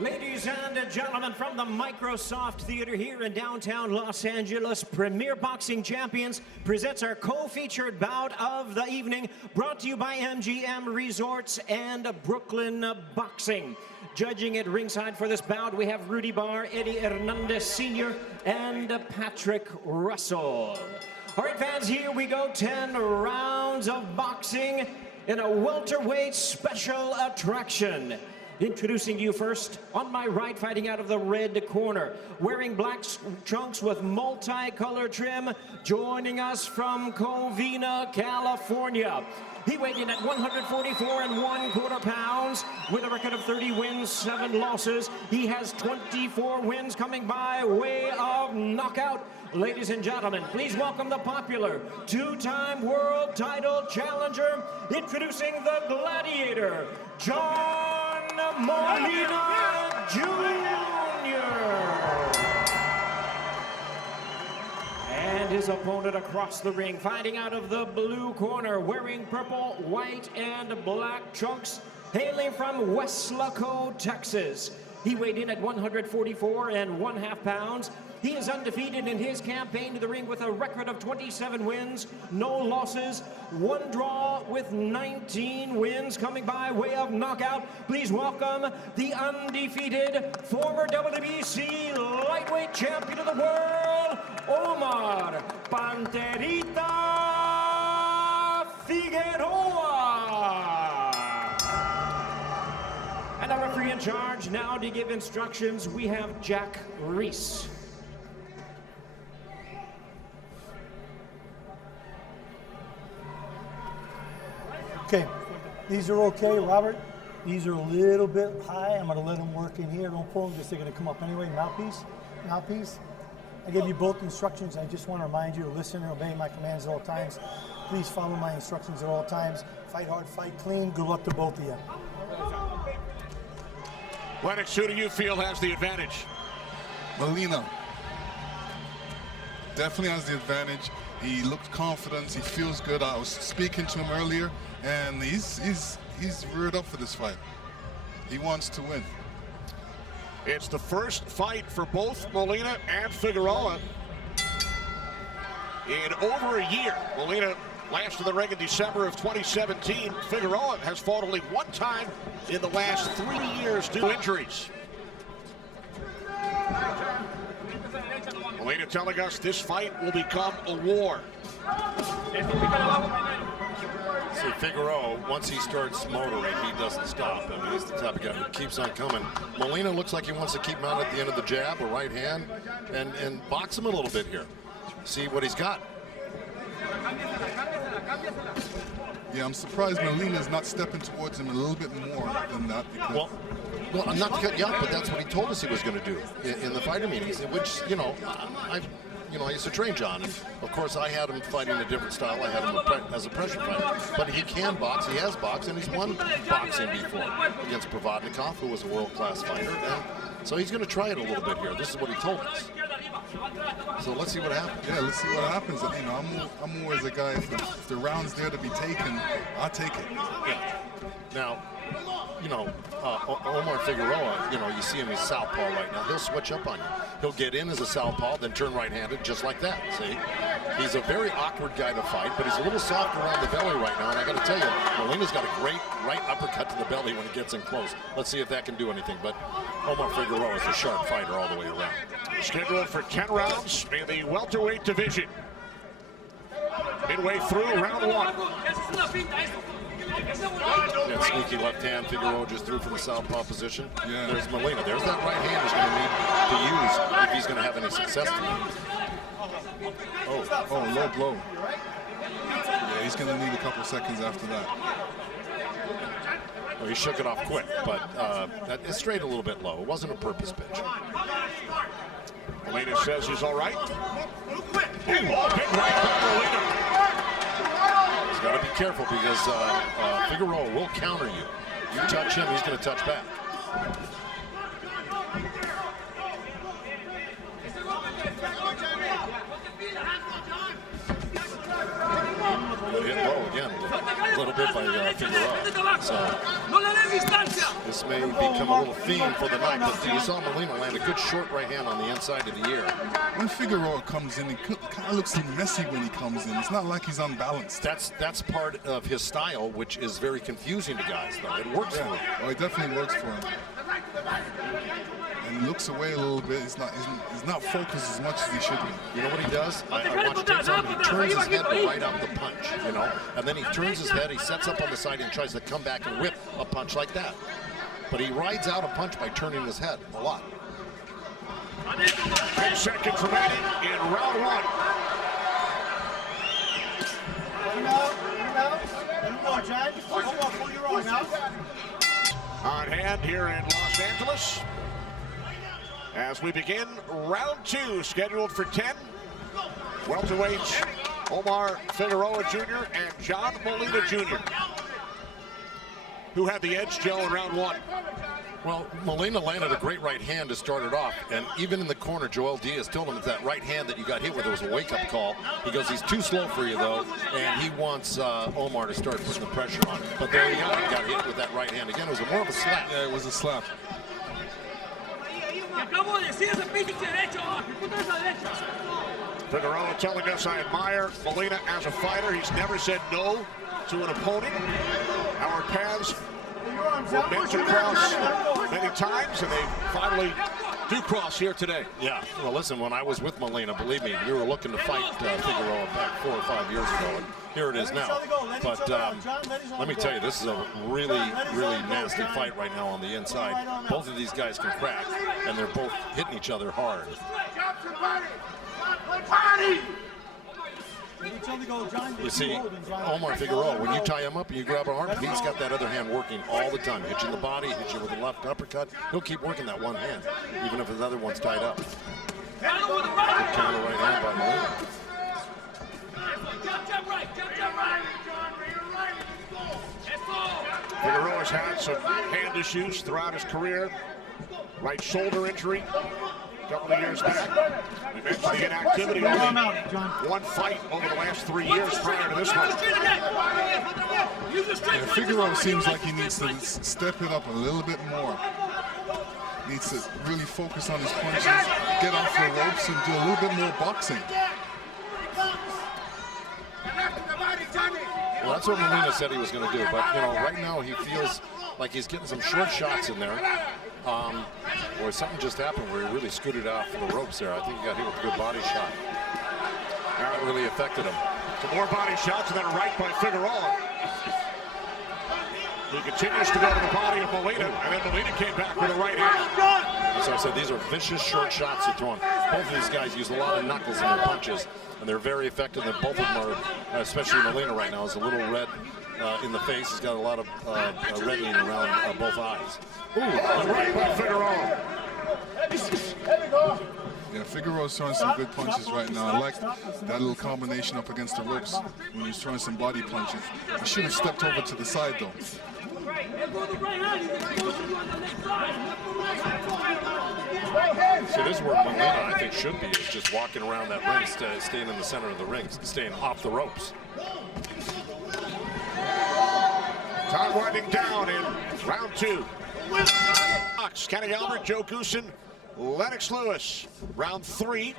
Ladies and gentlemen, from the Microsoft Theater here in downtown Los Angeles, Premier Boxing Champions presents our co-featured bout of the evening, brought to you by MGM Resorts and Brooklyn Boxing. Judging at ringside for this bout, we have Rudy Barr, Eddie Hernandez Sr., and Patrick Russell. All right, fans, here we go. 10 rounds of boxing in a welterweight special attraction. Introducing you first, on my right, fighting out of the red corner, wearing black trunks with multicolored trim, joining us from Covina, California. He weighed in at 144 1/4 pounds with a record of 30 wins, 7 losses. He has 24 wins coming by way of knockout. Ladies and gentlemen, please welcome the popular two-time world title challenger, introducing the Gladiator, John Molina Jr. And his opponent across the ring, fighting out of the blue corner, wearing purple, white, and black trunks, hailing from Weslaco, Texas. He weighed in at 144 1/2 pounds. He is undefeated in his campaign to the ring with a record of 27 wins, no losses, 1 draw with 19 wins coming by way of knockout. Please welcome the undefeated former WBC lightweight champion of the world, Omar Panterita Figueroa. And our referee in charge now to give instructions, we have Jack Reese. Okay, these are okay, Robert. These are a little bit high. I'm gonna let them work in here. Don't pull them, just they're gonna come up anyway. Mouthpiece, mouthpiece. I gave you both instructions. I just wanna remind you to listen and obey my commands at all times. Please follow my instructions at all times. Fight hard, fight clean. Good luck to both of you. What exuding you feel has the advantage? Molina definitely has the advantage. He looked confident. He feels good. I was speaking to him earlier, and he's reared up for this fight. He wants to win. It's the first fight for both Molina and Figueroa in over a year. Molina last to the ring in December of 2017. Figueroa has fought only 1 time in the last 3 years due to injuries. Molina telling us this fight will become a war. See, Figueroa, once he starts motoring, he doesn't stop. I mean, he's the type of guy who keeps on coming. Molina looks like he wants to keep him out at the end of the jab, a right hand, and box him a little bit here. See what he's got. Yeah, I'm surprised Molina's not stepping towards him a little bit more than that. Well, I'm not to cut you off, but that's what he told us he was going to do in the fighter meetings, which, I used to train John, and of course I had him fighting a different style. I had him as a pressure fighter, but he can box, he has boxed, and he's won boxing before against Provodnikov, who was a world-class fighter, and so he's going to try it a little bit here. This is what he told us. So let's see what happens. Yeah, let's see what happens. I'm always a guy, if the round's there to be taken, I'll take it. Yeah. Now, Omar Figueroa, you see him, he's southpaw right now. He'll switch up on you. He'll get in as a southpaw, then turn right-handed just like that, see? He's a very awkward guy to fight, but he's a little soft around the belly right now, and I got to tell you, Molina's got a great right uppercut to the belly when he gets in close. Let's see if that can do anything, but Omar Figueroa is a sharp fighter all the way around. Scheduled for 10 rounds in the welterweight division. Midway through round 1. That sneaky left hand Figueroa just threw from the southpaw position. Yeah. There's Molina. There's that right hand he's going to need to use if he's going to have any success tonight. Oh, low blow. Yeah, he's going to need a couple seconds after that. Well, he shook it off quick, but it strayed a little bit low. It wasn't a purpose pitch. Molina says he's all right. Big right by Molina. He's got to be careful because Figueroa will counter you. You touch him, he's going to touch back. Hit low again. a little bit by Figueroa. So this may become a little theme for the night, but you saw Molina land a good short right hand on the inside of the ear. When Figueroa comes in, he kind of looks messy when he comes in. It's not like he's unbalanced. That's part of his style, which is very confusing to guys, though. It works for him. Oh, it definitely works for him. And looks away a little bit. He's not focused as much as he should be. You know what he does? I watched tapes on him. He turns his head to right out the punch, you know? And then he turns his head, he sets up on the side and tries to come back and whip a punch like that. But he rides out a punch by turning his head a lot. 10 seconds remaining in round one. On hand here in Los Angeles as we begin round two, scheduled for 10. Welterweights Omar Figueroa Jr. and John Molina Jr. Who had the edge, Joe, in round one? Well, Molina landed a great right hand to start it off, and even in the corner, Joel Diaz told him it's that right hand that you got hit with. It was a wake-up call. He goes, he's too slow for you, though, and he wants Omar to start putting the pressure on. But there you go, he got hit with that right hand. Again, it was more of a slap. Yeah, it was a slap. Figueroa telling us, I admire Molina as a fighter. He's never said no to an opponent. Our paths were meant to cross many times, and they finally do cross here today. Yeah, well, listen, when I was with Molina, believe me, we were looking to fight Figueroa back 4 or 5 years ago, and here it is now. But let me tell you, this is a really, really nasty fight right now on the inside. Both of these guys can crack, and they're both hitting each other hard. You see, Omar Figueroa, when you tie him up and you grab an arm, he's got that other hand working all the time. Hit you in the body, hit you with a left uppercut. He'll keep working that one hand, even if his other one's tied up. Good counter right hand by Molina. Figueroa's had some hand issues throughout his career. Right shoulder injury a couple of years back. We mentioned the inactivity, only one fight over the last 3 years prior to this one. Yeah, Figueroa seems like he needs to step it up a little bit more. Needs to really focus on his punches, get off the ropes, and do a little bit more boxing. Well, that's what Molina said he was going to do, but you know, right now he feels like he's getting some short shots in there. Or something just happened where he really scooted off the ropes there. I think he got hit with a good body shot. That really affected him. Some more body shots and then a right by Figueroa. He continues to go to the body of Molina, and then Molina came back with a right hand. As I said, these are vicious short shots they're throwing. Both of these guys use a lot of knuckles in their punches, and they're very effective. And both of them are, especially Molina right now, is a little red in the face. He's got a lot of reddening around both eyes. Ooh, right by Figueroa. Yeah, Figueroa's throwing some good punches right now. I like that little combination up against the ropes when he's throwing some body punches. He should have stepped over to the side, though. So this is where Molina, I think, should be, is just walking around that ring, staying in the center of the ring, staying off the ropes. Time winding down in round two. Kenny Albert, Joe Goosen, Lennox Lewis. Round three,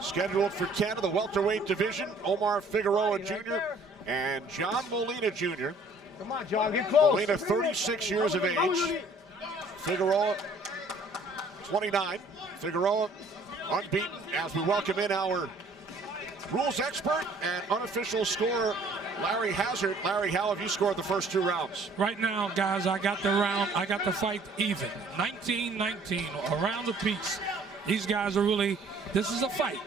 scheduled for 10 of the welterweight division. Omar Figueroa Jr. and John Molina Jr. Come on, John, get close. Molina, 36 years of age. Figueroa, 29. Figueroa, unbeaten, as we welcome in our rules expert and unofficial scorer, Larry Hazard. Larry, how have you scored the first 2 rounds? Right now, guys, I got the fight even. 19-19, around the piece. These guys are really, this is a fight,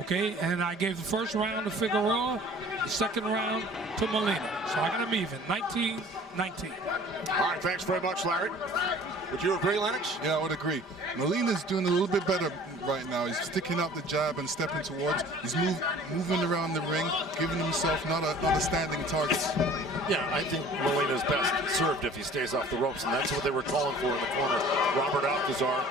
okay? And I gave the first round to Figueroa, the second round to Molina. So I got them even, 19-19. All right, thanks very much, Larry. Would you agree, Lennox? Yeah, I would agree. Molina's doing a little bit better right now. He's sticking out the jab and stepping towards. He's moving around the ring, giving himself not a standing target. Yeah, I think Molina's best served if he stays off the ropes, and that's what they were calling for in the corner. Robert Alcazar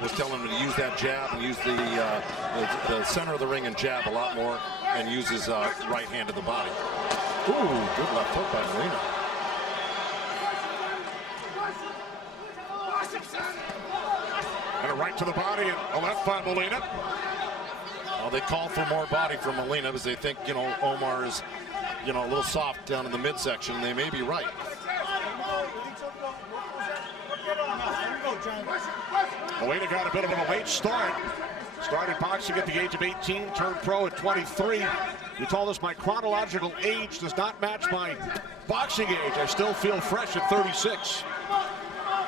was telling him to use that jab and use the center of the ring and jab a lot more, and use his right hand to the body. good left hook by Molina. And a right to the body and a left by Molina. Well, they call for more body from Molina because they think, you know, Omar is, you know, a little soft down in the midsection. And they may be right. Molina got a bit of a late start. Started boxing at the age of 18, turned pro at 23. You told us my chronological age does not match my boxing age. I still feel fresh at 36.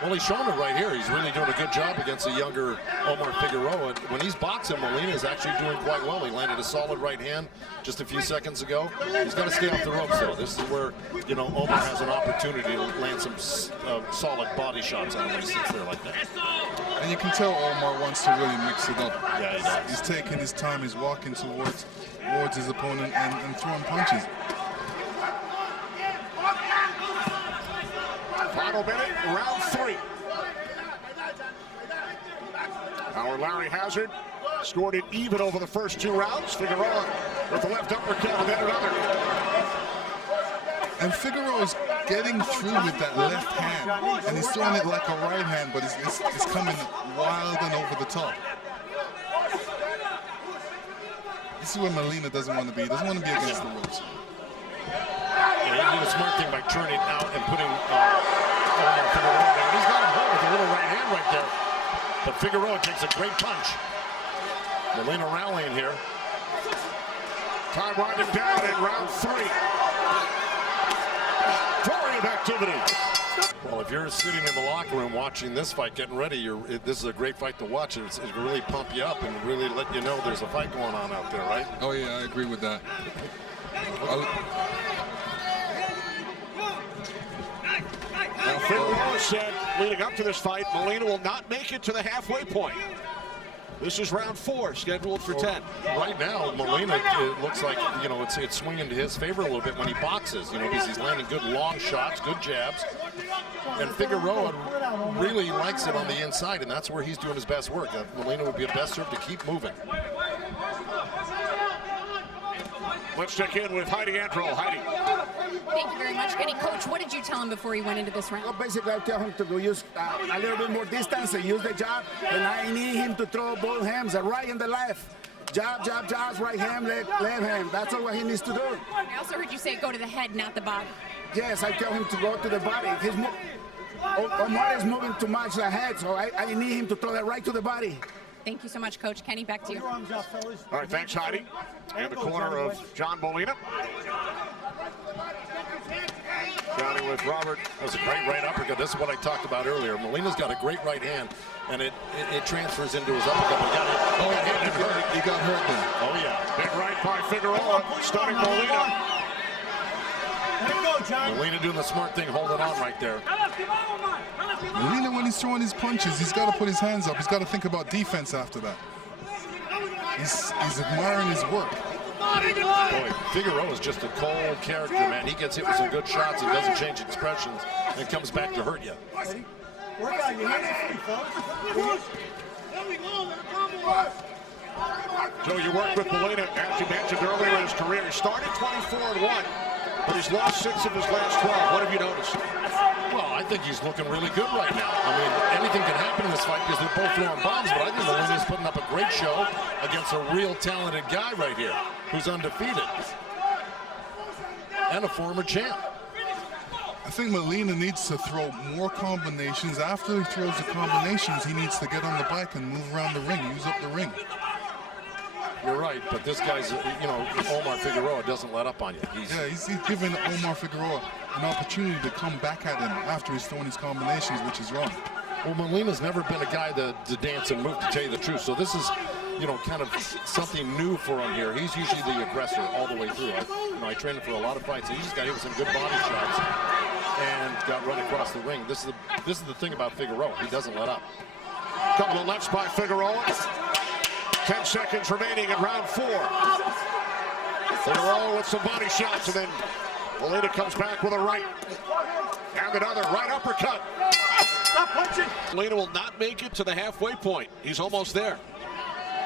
Well, he's showing it right here. He's really doing a good job against a younger Omar Figueroa. When he's boxing, Molina is actually doing quite well. He landed a solid right hand just a few seconds ago. He's got to stay off the ropes, though. This is where, you know, Omar has an opportunity to land some solid body shots on him when he sits there like that. And you can tell Omar wants to really mix it up. Yeah, he does. He's taking his time. He's walking towards his opponent and throwing punches. Final minute, round 3. Our Larry Hazard scored it even over the first 2 rounds. Figueroa with the left uppercut and then another. And Figueroa's getting through with that left hand, and he's throwing it like a right hand, but it's coming wild and over the top. This is where Molina doesn't want to be. He doesn't want to be against the ropes. Yeah, he did a smart thing by turning out and putting Omar Figueroa there. He's got him home with a little right hand right there. But Figueroa takes a great punch. Molina rallying here. Time winding down in round 3. Flurry of activity. Well, if you're sitting in the locker room watching this fight, getting ready, this is a great fight to watch. It really pump you up and really let you know there's a fight going on out there, right? Oh, yeah, I agree with that. Now, Figueroa said, leading up to this fight, Molina will not make it to the halfway point. This is round 4, scheduled for 10. Right now, Molina, it looks like, you know, it's swinging to his favor a little bit when he boxes, you know, because he's landing good long shots, good jabs. And Figueroa really likes it on the inside, and that's where he's doing his best work. Molina would be the best served to keep moving. Let's check in with Heidi Andro. Heidi. Thank you very much, Kenny. Coach, what did you tell him before he went into this round? Well, basically, I tell him to go use a little bit more distance and use the jab, and I need him to throw both hands, the right and the left. Jab, jab, jabs, right hand, left hand. That's all what he needs to do. I also heard you say go to the head, not the body. Yes, I tell him to go to the body. Omar is moving too much the head, so I need him to throw that right to the body. Thank you so much, Coach. Kenny, back to you. All right, thanks, Heidi. In the corner of John Molina. Johnny with Robert. That was a great right uppercut. This is what I talked about earlier. Molina's got a great right hand, and it transfers into his uppercut. He got hurt then. Oh, yeah. Big right by Figueroa, stunning Molina. Molina doing the smart thing, holding on right there. Molina, when he's throwing his punches, he's got to put his hands up. He's got to think about defense after that. He's admiring his work. Boy, Figueroa is just a cold character, man. He gets hit with some good shots and doesn't change expressions and comes back to hurt you. Joe, you worked with Molina, as you mentioned earlier in his career. He started 24-1, but he's lost 6 of his last 12. What have you noticed? Well, I think he's looking really good right now. I mean, anything can happen in this fight because they're both throwing bombs, but I think Molina's putting up a great show against a real talented guy right here who's undefeated and a former champ. I think Molina needs to throw more combinations. After he throws the combinations, he needs to get on the bike and move around the ring, use up the ring. You're right, but this guy's, you know, Omar Figueroa doesn't let up on you. He's giving Omar Figueroa an opportunity to come back at him after he's throwing his combinations, which is wrong. Well, Molina's never been a guy to dance and move, to tell you the truth. So this is, you know, kind of something new for him here. He's usually the aggressor all the way through. I trained him for a lot of fights. He just got hit with some good body shots and got run across the ring. This is the thing about Figueroa. He doesn't let up. Couple of lefts by Figueroa. 10 seconds remaining in round 4. Figueroa with some body shots, and then Molina comes back with a right. And another right uppercut. Stop punching. Molina will not make it to the halfway point. He's almost there.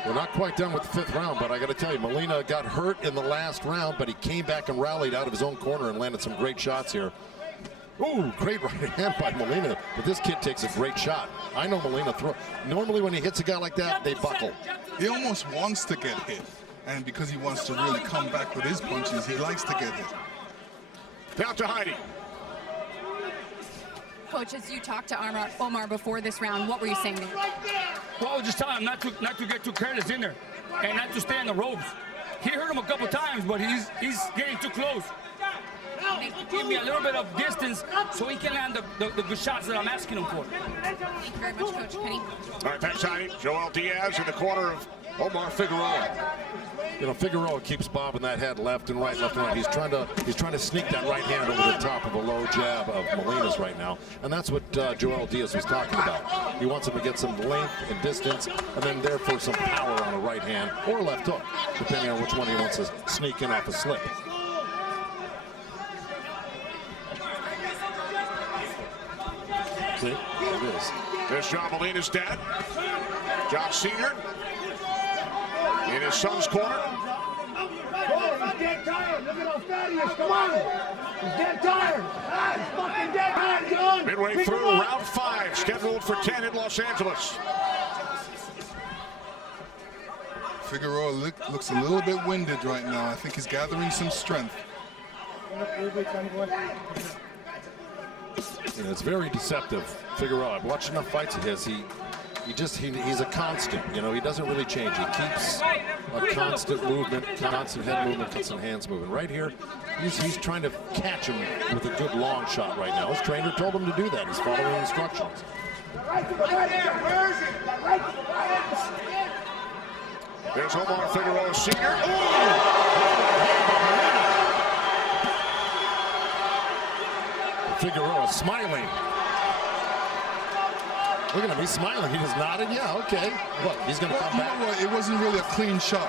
We're not quite done with the 5th round, but I got to tell you, Molina got hurt in the last round, but he came back and rallied out of his own corner and landed some great shots here. Ooh, great right hand by Molina, but this kid takes a great shot. I know Molina normally when he hits a guy like that, they buckle. He almost wants to get hit, and because he wants to really come back with his punches, he likes to get hit. Down to Heidi. Coach, as you talked to Omar before this round, what were you saying there? Well, I was just telling him not to get too careless in there and not to stay on the ropes. He hurt him a couple times, but he's getting too close. Give me a little bit of distance so he can land the good shots that I'm asking him for. Thank you very much, Coach Kenny. All right, thanks, Heidi. Joel Diaz in the corner of Omar Figueroa. You know, Figueroa keeps bobbing that head left and right, left and right. He's trying to sneak that right hand over the top of a low jab of Molina's right now, and that's what Joel Diaz was talking about. He wants him to get some length and distance, and then therefore some power on a right hand or left hook, depending on which one he wants to sneak in off a slip. See, there it is. There's John Molina's dad, John Sr. in his son's corner. He's dead tired. Look at how fat he is. Come on. He's dead tired. He's fucking dead tired, John. Midway through round 5, scheduled for 10 in Los Angeles. Figueroa looks a little bit winded right now. I think he's gathering some strength. You know, it's very deceptive. Figueroa, I've watched enough fights of his. He's a constant. You know, he doesn't really change. He keeps a constant movement, constant head movement, constant hands moving. Right here, he's trying to catch him with a good long shot right now. His trainer told him to do that. He's following instructions. There's Omar Figueroa Sr. Figueroa smiling. Look at him, he's smiling. He just nodded. Yeah, okay. What? He's going to come back. You know what? It wasn't really a clean shot,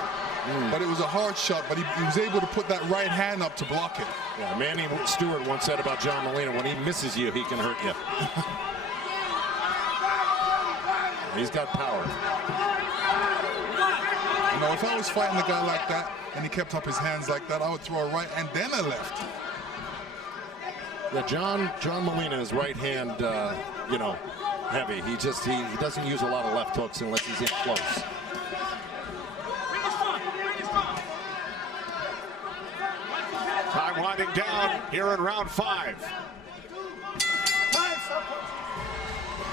but it was a hard shot. But he was able to put that right hand up to block it. Yeah, Manny Stewart once said about John Molina, when he misses you, he can hurt you. He's got power. You know, if I was fighting a guy like that and he kept up his hands like that, I would throw a right and then a left. Yeah, John Molina is right hand, you know, heavy. He doesn't use a lot of left hooks unless he's in close. Time winding down here in round 5.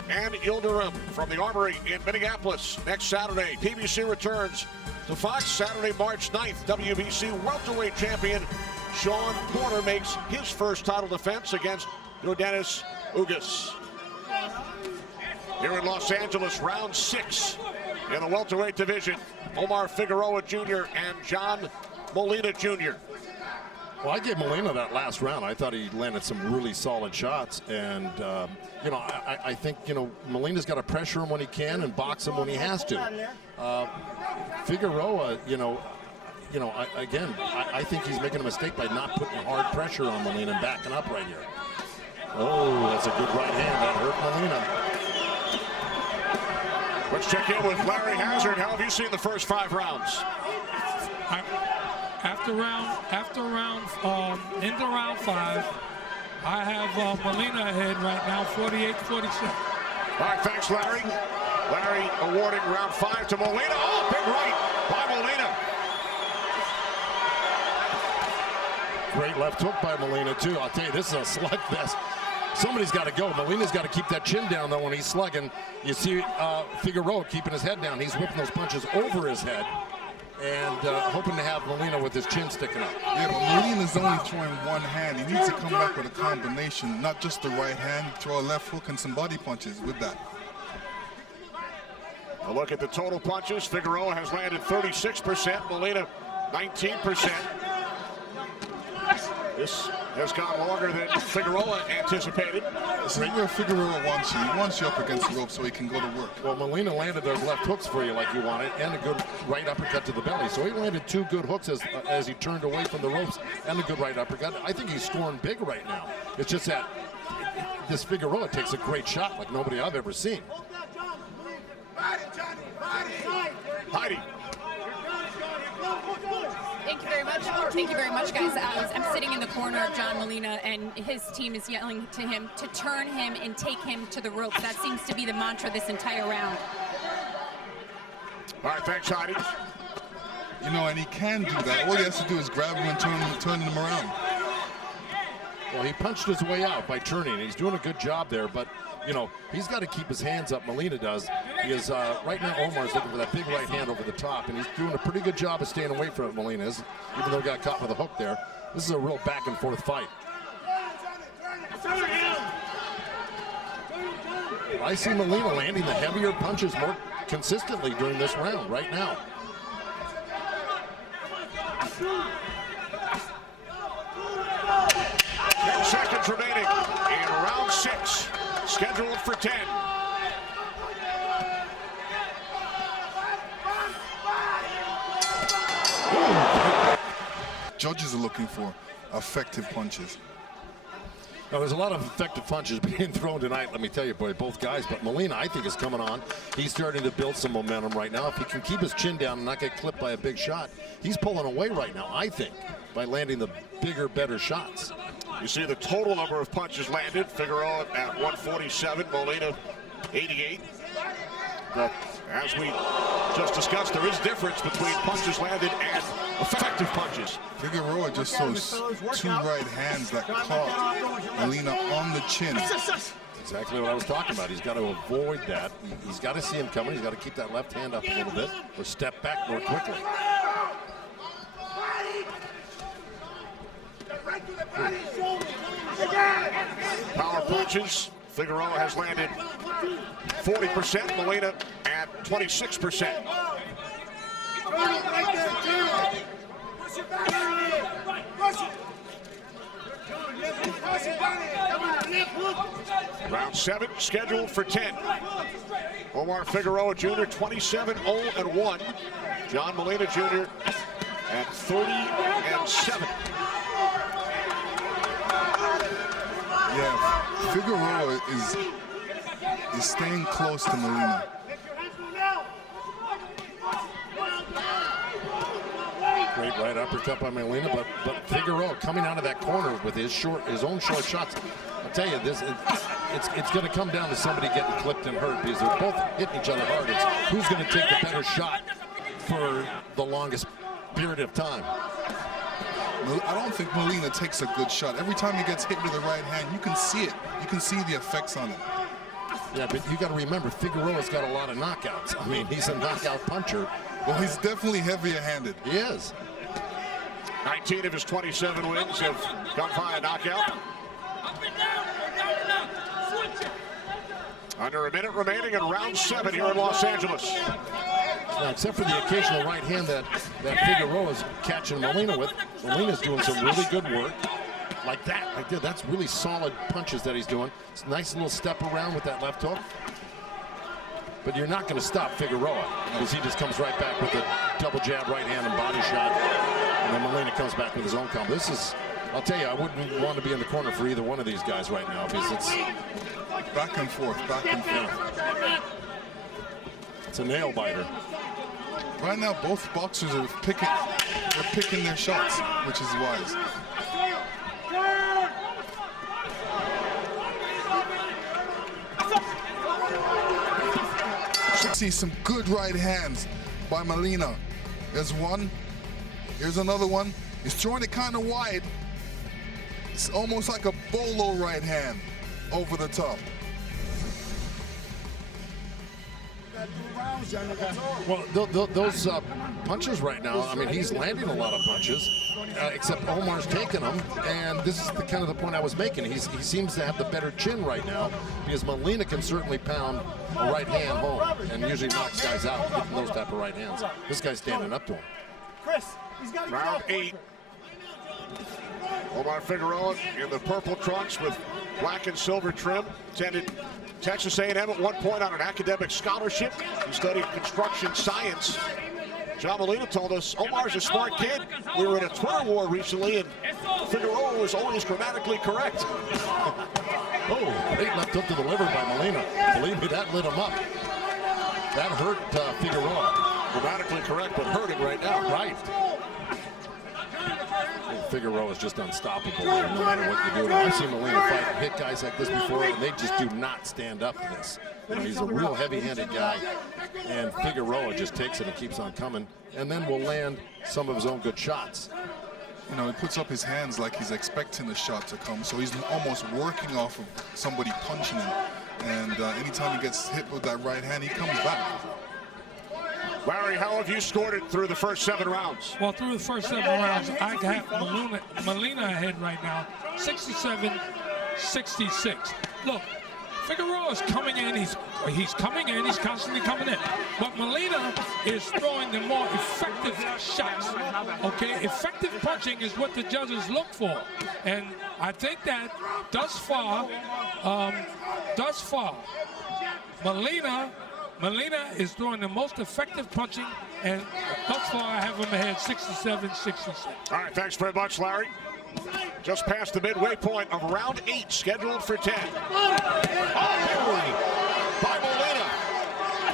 And Yildirim from the Armory in Minneapolis next Saturday. PBC returns to Fox Saturday, March 9th. WBC welterweight champion Sean Porter makes his first title defense against Yordenis Ugas. Here in Los Angeles, round 6 in the welterweight division. Omar Figueroa Jr. and John Molina Jr. Well, I gave Molina that last round. I thought he landed some really solid shots, and you know, I think, you know, Molina's got to pressure him when he can and box him when he has to. Figueroa, I think he's making a mistake by not putting hard pressure on Molina and backing up right here. Oh, that's a good right hand. That hurt Molina. Let's check in with Larry Hazard. How have you seen the first 5 rounds? Into round 5, I have Molina ahead right now, 48-47. All right, thanks, Larry. Larry awarding round 5 to Molina. Oh, big right by Molina. Great left hook by Molina, too. I'll tell you, this is a slugfest. Somebody's got to go. Molina's got to keep that chin down, though, when he's slugging. You see Figueroa keeping his head down. He's whipping those punches over his head and hoping to have Molina with his chin sticking up. Yeah, but Molina's only throwing one hand. He needs to come back with a combination, not just the right hand, throw a left hook and some body punches with that. A look at the total punches. Figueroa has landed 36%, Molina 19%. This has gone longer than Figueroa anticipated. This is where Figueroa wants you. He wants you up against the rope so he can go to work. Well, Molina landed those left hooks for you like you wanted, and a good right uppercut to the belly. So he landed 2 good hooks as he turned away from the ropes, and a good right uppercut. I think he's scoring big right now. It's just that this Figueroa takes a great shot like nobody I've ever seen. Heidi. Thank you very much. Thank you very much, guys. I'm sitting in the corner of John Molina, and his team is yelling to him to turn him and take him to the ropes. That seems to be the mantra this entire round. All right, thanks, Heidi. You know, and he can do that. All he has to do is grab him and turn him around. Well, he punched his way out by turning. He's doing a good job there, but, you know, he's got to keep his hands up. Molina does. Because right now Omar's looking for that big right hand over the top, and he's doing a pretty good job of staying away from it, Molina is, even though he got caught with a hook there. This is a real back and forth fight. I see Molina landing the heavier punches more consistently during this round right now. 10 seconds remaining in round 6, scheduled for 10. Judges are looking for effective punches. Now, there's a lot of effective punches being thrown tonight, let me tell you, boy, both guys. But Molina, I think, is coming on. He's starting to build some momentum right now. If he can keep his chin down and not get clipped by a big shot, he's pulling away right now, I think, by landing the bigger, better shots. You see the total number of punches landed. Figueroa at 147, Molina 88. But as we just discussed, there is difference between punches landed and effective punches. Figueroa just shows 2 right hands that caught Molina on the chin. Exactly what I was talking about. He's got to avoid that. He's got to see him coming. He's got to keep that left hand up a little bit or step back more quickly. Power punches. Figueroa has landed 40%, Molina at 26%. Round 7 scheduled for 10. Omar Figueroa Jr. 27-0-1. John Molina Jr. at 30-7. Yeah, Figueroa is staying close to Molina. Great right uppercut by Molina, but Figueroa coming out of that corner with his own short shots. I'll tell you this, it's going to come down to somebody getting clipped and hurt because they're both hitting each other hard. It's who's going to take the better shot for the longest period of time. I don't think Molina takes a good shot. Every time he gets hit with the right hand, you can see it. You can see the effects on it. Yeah, but you got to remember, Figueroa's got a lot of knockouts. I mean, he's a knockout puncher. Well, he's definitely heavier-handed. He is. 19 of his 27 wins have come via knockout. Under a minute remaining in round 7 here in Los Angeles. Now, except for the occasional right hand that Figueroa's catching Molina with, Molina's doing some really good work. Like that, right there. That's really solid punches that he's doing. It's a nice little step around with that left hook. But you're not going to stop Figueroa because he just comes right back with a double jab, right hand, and body shot. And then Molina comes back with his own combo. This is, I'll tell you, I wouldn't want to be in the corner for either one of these guys right now because it's back and forth, back and forth. It's a nail biter. Right now, both boxers are picking their shots, which is wise. See some good right hands by Molina. There's one. Here's another one. He's throwing it kind of wide. It's almost like a bolo right hand over the top. Well, those punches right now, I mean, he's landing a lot of punches, except Omar's taking them, and this is kind of the point I was making. He seems to have the better chin right now, because Molina can certainly pound a right hand home, and usually knocks guys out with those type of right hands. This guy's standing up to him. Round 8. Omar Figueroa in the purple trunks with black and silver trim. Attended Texas A&M at one point on an academic scholarship. He studied construction science. John Molina told us Omar's a smart kid. We were in a Twitter war recently, and Figueroa was always grammatically correct. Oh, great left hook to the liver by Molina. Believe me, that lit him up. That hurt Figueroa. Grammatically correct, but hurting right now. Right. Figueroa is just unstoppable no matter what you do. I've seen Molina fight and hit guys like this before, and they just do not stand up to this. You know, he's a real heavy-handed guy, and Figueroa just takes it and keeps on coming, and then will land some of his own good shots. You know, he puts up his hands like he's expecting the shot to come, so he's almost working off of somebody punching him. And anytime he gets hit with that right hand, he comes back. Larry, how have you scored it through the first 7 rounds? Well, through the first 7 rounds, I have Molina ahead right now, 67-66. Look, Figueroa is coming in. He's coming in. He's constantly coming in. But Molina is throwing the more effective shots. Okay, effective punching is what the judges look for, and I think that thus far, Molina is throwing the most effective punching, and thus far I have him ahead 67-66. All right, thanks very much, Larry. Just past the midway point of round 8, scheduled for 10. Oh, by Molina.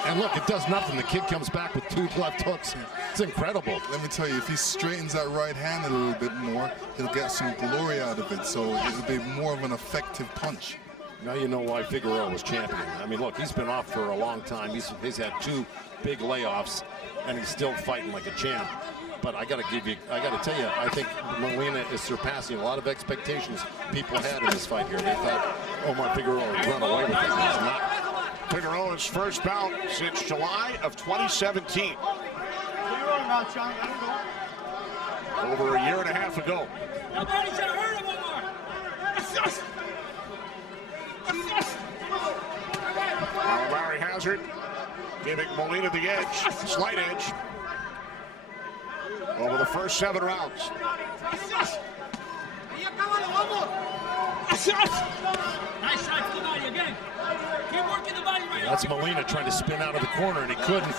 And look, it does nothing. The kid comes back with 2 left hooks. It's incredible. Let me tell you, if he straightens that right hand a little bit more, he'll get some glory out of it. So it'll be more of an effective punch. Now you know why Figueroa was champion. I mean, look, he's been off for a long time. He's had 2 big layoffs, and he's still fighting like a champ. But I got to tell you, I think Molina is surpassing a lot of expectations people had in this fight here. They thought Omar Figueroa would run away with it. He's not. Figueroa's first bout since July of 2017. Over a year and a half ago. Now Larry Hazard giving Molina the edge, slight edge, over the first 7 rounds. Nice shot to the body again. Keep working the body right. That's Molina trying to spin out of the corner, and he couldn't.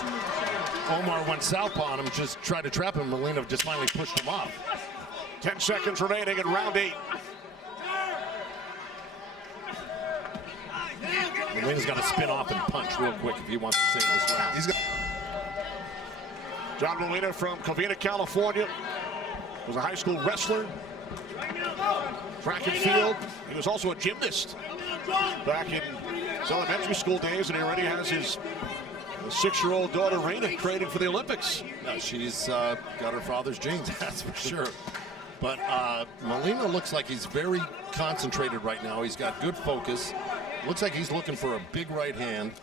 Omar went southpaw on him, just tried to trap him. Molina just finally pushed him off. 10 seconds remaining in round 8. Molina's got to spin off and punch real quick if he wants to save this round. John Molina from Covina, California, was a high school wrestler, track and field. He was also a gymnast back in his elementary school days, and he already has his 6-year-old daughter, Raina, training for the Olympics. No, she's got her father's genes, that's for sure. But Molina looks like he's very concentrated right now. He's got good focus. Looks like he's looking for a big right hand.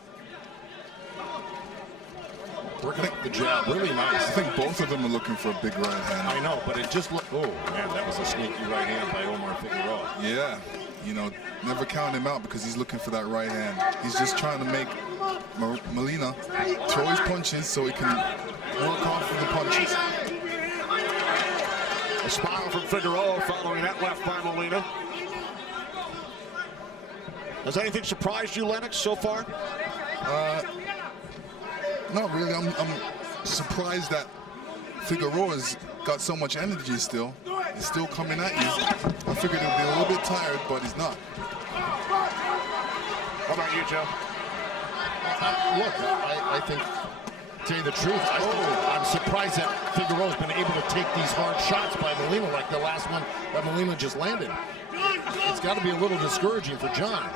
Working the jab, really nice. I think both of them are looking for a big right hand. I know, but it just looked, oh man, that was a sneaky right hand by Omar Figueroa. Yeah, you know, never count him out because he's looking for that right hand. He's just trying to make Molina throw his punches so he can work off of the punches. A smile from Figueroa following that left by Molina. Has anything surprised you, Lennox, so far? Not really. I'm surprised that Figueroa's got so much energy still. He's still coming at you. I figured he'd be a little bit tired, but he's not. How about you, Joe? Look, I think, to tell you the truth, I'm surprised that Figueroa's been able to take these hard shots by Molina, like the last one that Molina just landed. It's got to be a little discouraging for John.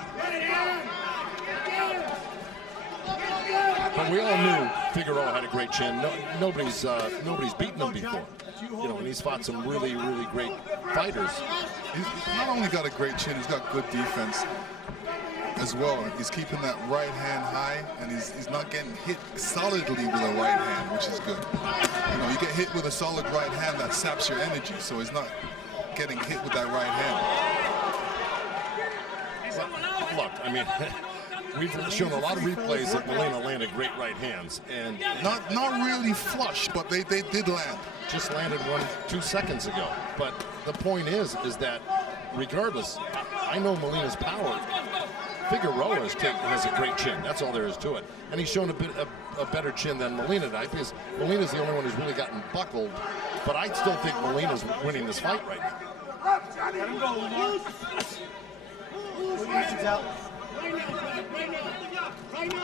But we all knew Figueroa had a great chin. Nobody's beaten him before. You know, and he's fought some really, really great fighters. He's not only got a great chin, he's got good defense as well. He's keeping that right hand high, and he's not getting hit solidly with a right hand, which is good. You know, you get hit with a solid right hand, that saps your energy, so he's not getting hit with that right hand. Look, I mean, we've shown a lot of replays that Molina landed great right hands, and not really flush, but they did land. Just landed 2 seconds ago. But the point is that regardless, I know Molina's power. Figueroa has a great chin. That's all there is to it, and he's shown a better chin than Molina tonight, because Molina's the only one who's really gotten buckled. But I still think Molina's winning this fight right now. Let him go, Omar. Put your hands out.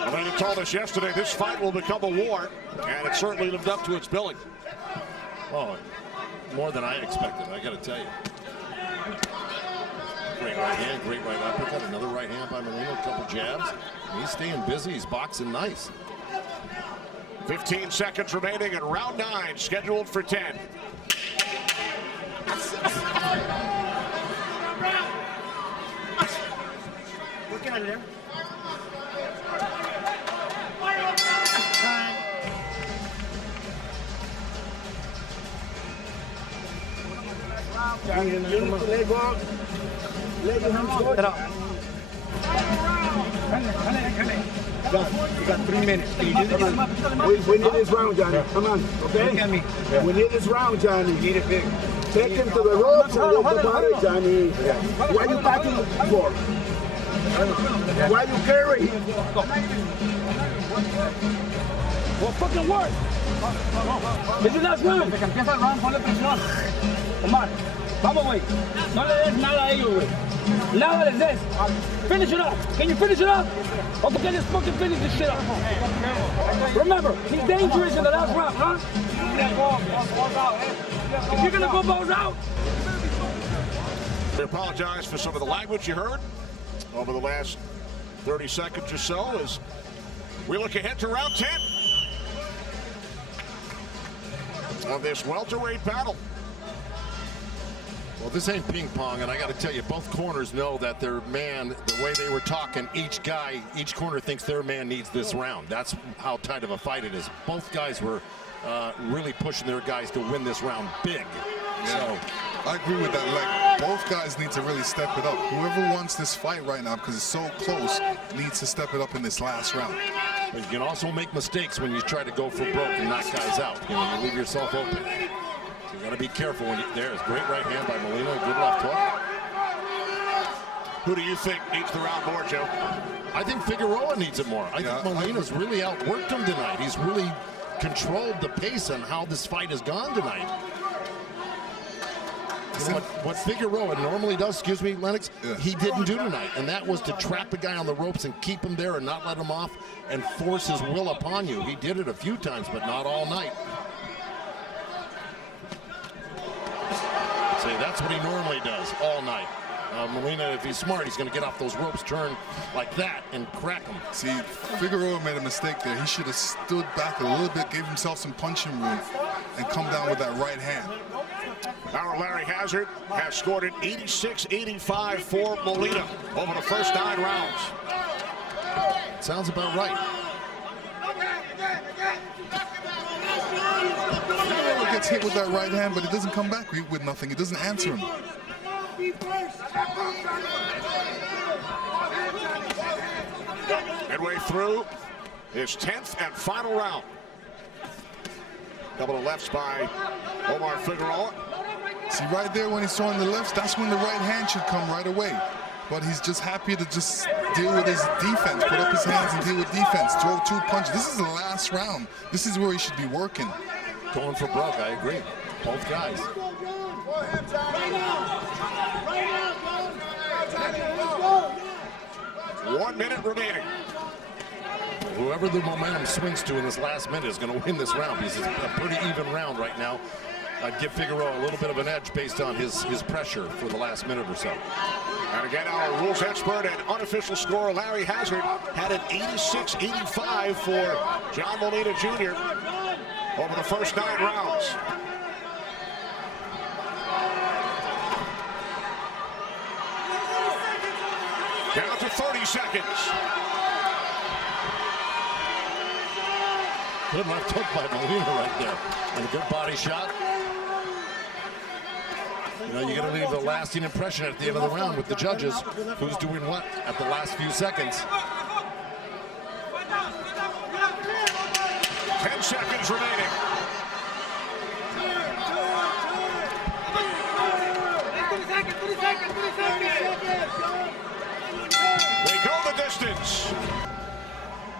Molina told us yesterday this fight will become a war, and it certainly lived up to its billing. Oh, more than I expected, I got to tell you. Great right hand, great right uppercut, another right hand by Molina, a couple jabs. He's staying busy, he's boxing nice. 15 seconds remaining in round 9, scheduled for 10. Working on it there. Johnny, you need to let go. Let your hands go. You got 3 minutes. We need this round, Johnny. Come on, okay? We need this round, Johnny. We need it big. Take him to the ropes and get the body, Johnny. Why you backing for? Why you carry? Well, fucking work. This is last round. Que empieza el round, ponle presión. Omar, vamos, güey. No le des nada a ellos, güey. Nada les des. Finish it up. Can you finish it up? Or forget this fucking finish this shit up. Remember, he's dangerous in the last round, huh? If you're gonna go balls out. I apologize for some of the language you heard over the last 30 seconds or so as we look ahead to round 10 of this welterweight battle. Well, this ain't ping pong, and I got to tell you, both corners know that their man, the way they were talking, each corner thinks their man needs this round. That's how tight of a fight it is. Both guys were really pushing their guys to win this round big. Yeah. So I agree with that. Like, both guys need to really step it up. Whoever wants this fight right now, because it's so close, needs to step it up in this last round. But you can also make mistakes when you try to go for broke and knock guys out. You know, you leave yourself open. So you got to be careful when there's great right hand by Molina, good left hook. Who do you think needs the round more, Joe? I think Figueroa needs it more. I think Molina's really outworked him tonight. He's really controlled the pace on how this fight has gone tonight. You know what Figueroa normally does, excuse me, Lennox, he didn't do tonight, and that was to trap the guy on the ropes and keep him there and not let him off and force his will upon you. He did it a few times, but not all night. See, that's what he normally does all night. Molina, if he's smart, he's going to get off those ropes, turn like that, and crack him. See, Figueroa made a mistake there. He should have stood back a little bit, gave himself some punching room, and come down with that right hand. Our Larry Hazard has scored an 86-85 for Molina over the first 9 rounds. Sounds about right. Figueroa gets hit with that right hand, but it doesn't come back with nothing. It doesn't answer him. Midway through his 10th and final round. Couple of lefts by Omar Figueroa. See, right there when he's throwing the lefts, that's when the right hand should come right away. But he's just happy to just deal with his defense, put up his hands and deal with defense, throw 2 punches. This is the last round. This is where he should be working. Going for broke, I agree. Both guys. 1 minute remaining. Whoever the momentum swings to in this last minute is going to win this round because it's a pretty even round right now. I'd give Figueroa a little bit of an edge based on his pressure for the last minute or so. And again, our rules expert and unofficial scorer, Larry Hazard, had an 86-85 for John Molina Jr. over the first 9 rounds. Down to 30 seconds. Good left hook by Molina right there. And a good body shot. You know, you got to leave a lasting impression at the end of the round with the judges. Who's doing what at the last few seconds. 10 seconds remaining. They go the distance.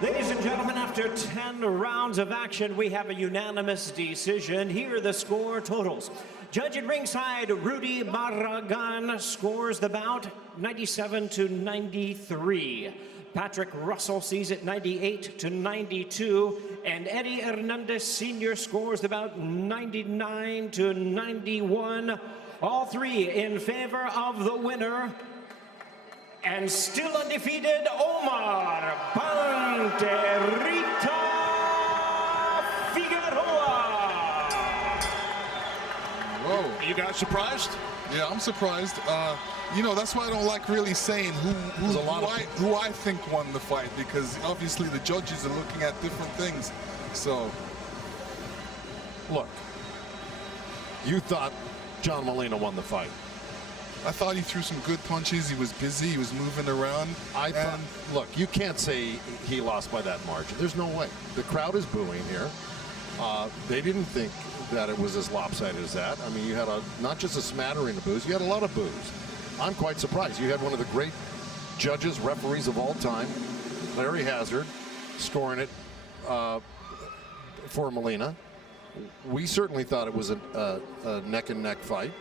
Ladies and gentlemen, after 10 rounds of action, we have a unanimous decision. Here are the score totals. Judge at ringside, Rudy Barragan scores the bout 97-93. Patrick Russell sees it 98-92, and Eddie Hernandez Sr. scores the bout 99-91. All three in favor of the winner, and still undefeated, Omar Banderita Figueroa. Whoa. You guys surprised? Yeah, I'm surprised. You know, that's why I don't like really saying who I think won the fight, because obviously the judges are looking at different things. So, look, you thought John Molina won the fight. I thought he threw some good punches. He was busy. He was moving around. I thought, look, you can't say he lost by that margin. There's no way. The crowd is booing here. They didn't think that it was as lopsided as that. I mean, you had not just a smattering of boos, you had a lot of boos. I'm quite surprised. You had one of the great judges, referees of all time, Larry Hazard, scoring it for Molina. We certainly thought it was a neck-and-neck fight.